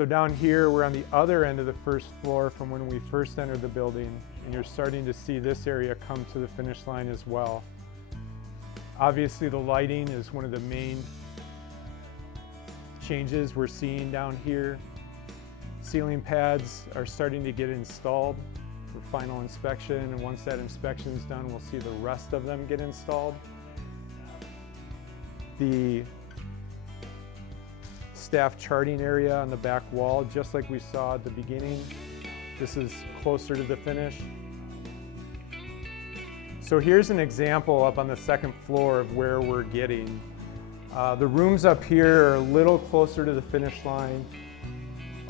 So down here, we're on the other end of the first floor from when we first entered the building, and you're starting to see this area come to the finish line as well. Obviously, the lighting is one of the main changes we're seeing down here. Ceiling pads are starting to get installed for final inspection, and once that inspection is done, we'll see the rest of them get installed. The staff charting area on the back wall, just like we saw at the beginning. This is closer to the finish. So here's an example up on the second floor of where we're getting. The rooms up here are a little closer to the finish line.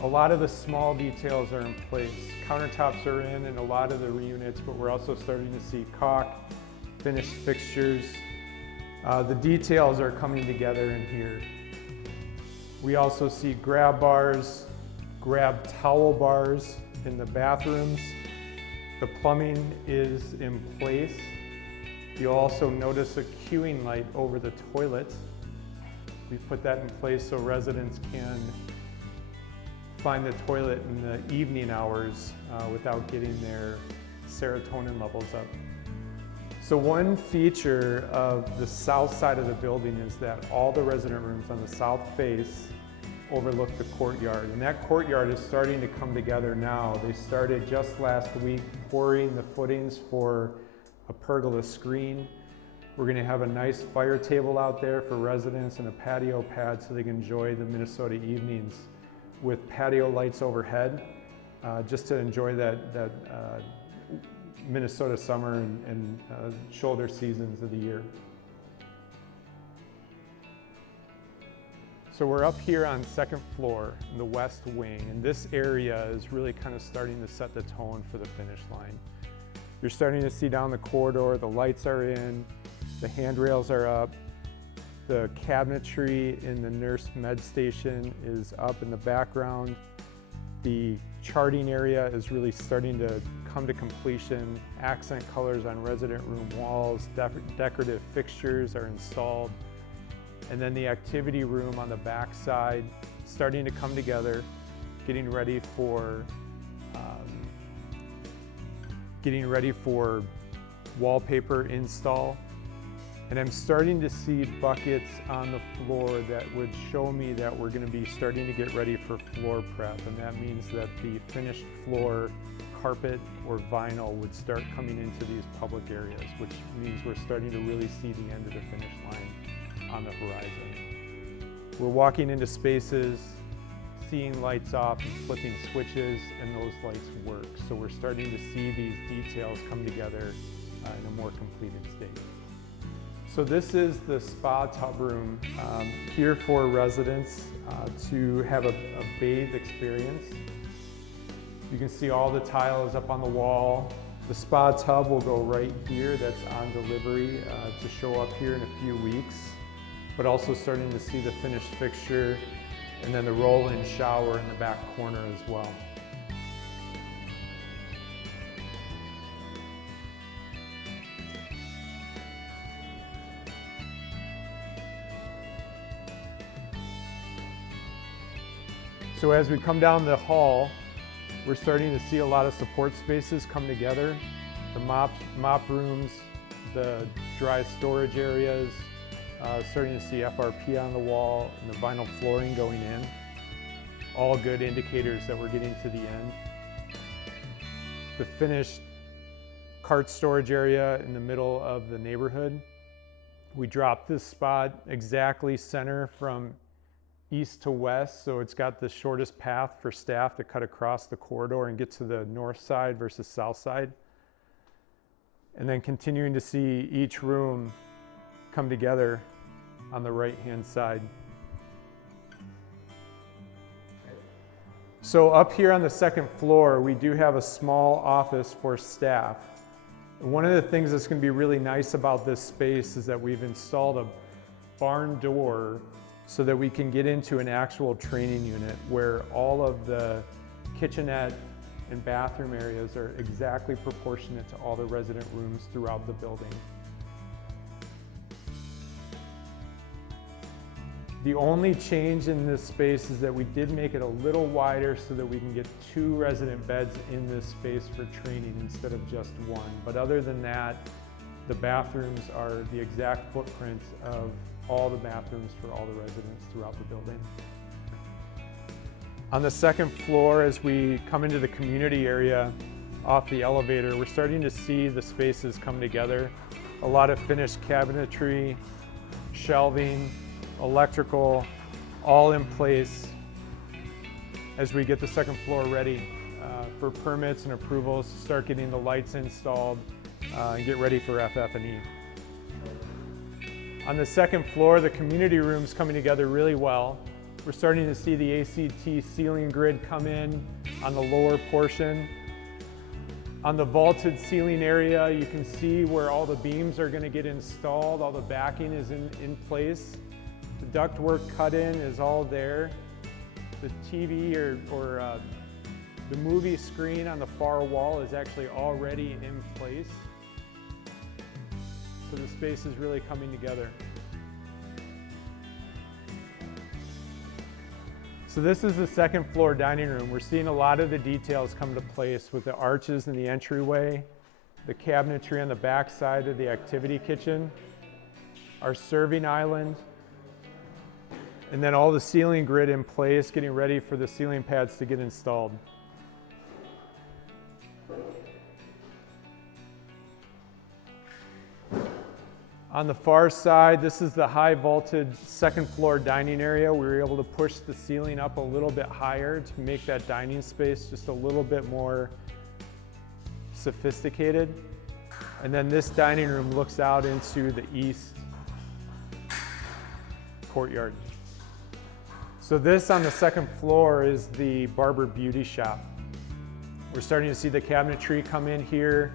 A lot of the small details are in place. Countertops are in a lot of the units, but we're also starting to see caulk, finished fixtures. The details are coming together in here. We also see grab bars, grab towel bars in the bathrooms. The plumbing is in place. You'll also notice a queuing light over the toilet. We put that in place so residents can find the toilet in the evening hours without getting their serotonin levels up. So one feature of the south side of the building is that all the resident rooms on the south face overlook the courtyard, and that courtyard is starting to come together now. They started just last week pouring the footings for a pergola screen. We're going to have a nice fire table out there for residents and a patio pad so they can enjoy the Minnesota evenings with patio lights overhead, just to enjoy that Minnesota summer and shoulder seasons of the year. So we're up here on second floor in the west wing, and this area is really kind of starting to set the tone for the finish line. You're starting to see down the corridor, the lights are in, the handrails are up, the cabinetry in the nurse med station is up in the background. The charting area is really starting to come to completion. Accent colors on resident room walls, decorative fixtures are installed. And then the activity room on the back side starting to come together, getting ready for wallpaper install. And I'm starting to see buckets on the floor that would show me that we're going to be starting to get ready for floor prep, and that means that the finished floor carpet or vinyl would start coming into these public areas, which means we're starting to really see the end of the finish line on the horizon. We're walking into spaces, seeing lights off and flipping switches, and those lights work. So we're starting to see these details come together in a more completed state. So this is the spa tub room here for residents to have a bathe experience. You can see all the tiles up on the wall. The spa tub will go right here. That's on delivery to show up here in a few weeks, but also starting to see the finished fixture and then the roll-in shower in the back corner as well. So as we come down the hall, we're starting to see a lot of support spaces come together. The mop rooms, the dry storage areas, starting to see FRP on the wall and the vinyl flooring going in. All good indicators that we're getting to the end. The finished cart storage area in the middle of the neighborhood. We dropped this spot exactly center from east to west, so it's got the shortest path for staff to cut across the corridor and get to the north side versus south side. And then continuing to see each room come together on the right-hand side. So up here on the second floor, we do have a small office for staff. And one of the things that's going to be really nice about this space is that we've installed a barn door so that we can get into an actual training unit where all of the kitchenette and bathroom areas are exactly proportionate to all the resident rooms throughout the building. The only change in this space is that we did make it a little wider so that we can get 2 resident beds in this space for training instead of just 1. But other than that, the bathrooms are the exact footprint of all the bathrooms for all the residents throughout the building. On the second floor, as we come into the community area off the elevator, we're starting to see the spaces come together. A lot of finished cabinetry, shelving, electrical, all in place as we get the second floor ready for permits and approvals to start getting the lights installed and get ready for FF&E. On the second floor, the community room's coming together really well. We're starting to see the ACT ceiling grid come in on the lower portion. On the vaulted ceiling area, you can see where all the beams are going to get installed. All the backing is in place. The ductwork cut in is all there. The TV or the movie screen on the far wall is actually already in place. So the space is really coming together. So this is the second floor dining room. We're seeing a lot of the details come to place with the arches in the entryway, the cabinetry on the back side of the activity kitchen, our serving island, and then all the ceiling grid in place, getting ready for the ceiling pads to get installed. On the far side, this is the high vaulted second floor dining area. We were able to push the ceiling up a little bit higher to make that dining space just a little bit more sophisticated. And then this dining room looks out into the east courtyard. So this on the second floor is the barber beauty shop. We're starting to see the cabinetry come in here.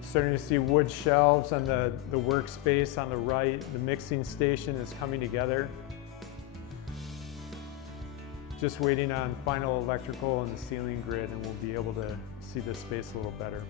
Starting to see wood shelves on the workspace on the right. The mixing station is coming together. Just waiting on final electrical and the ceiling grid, and we'll be able to see this space a little better.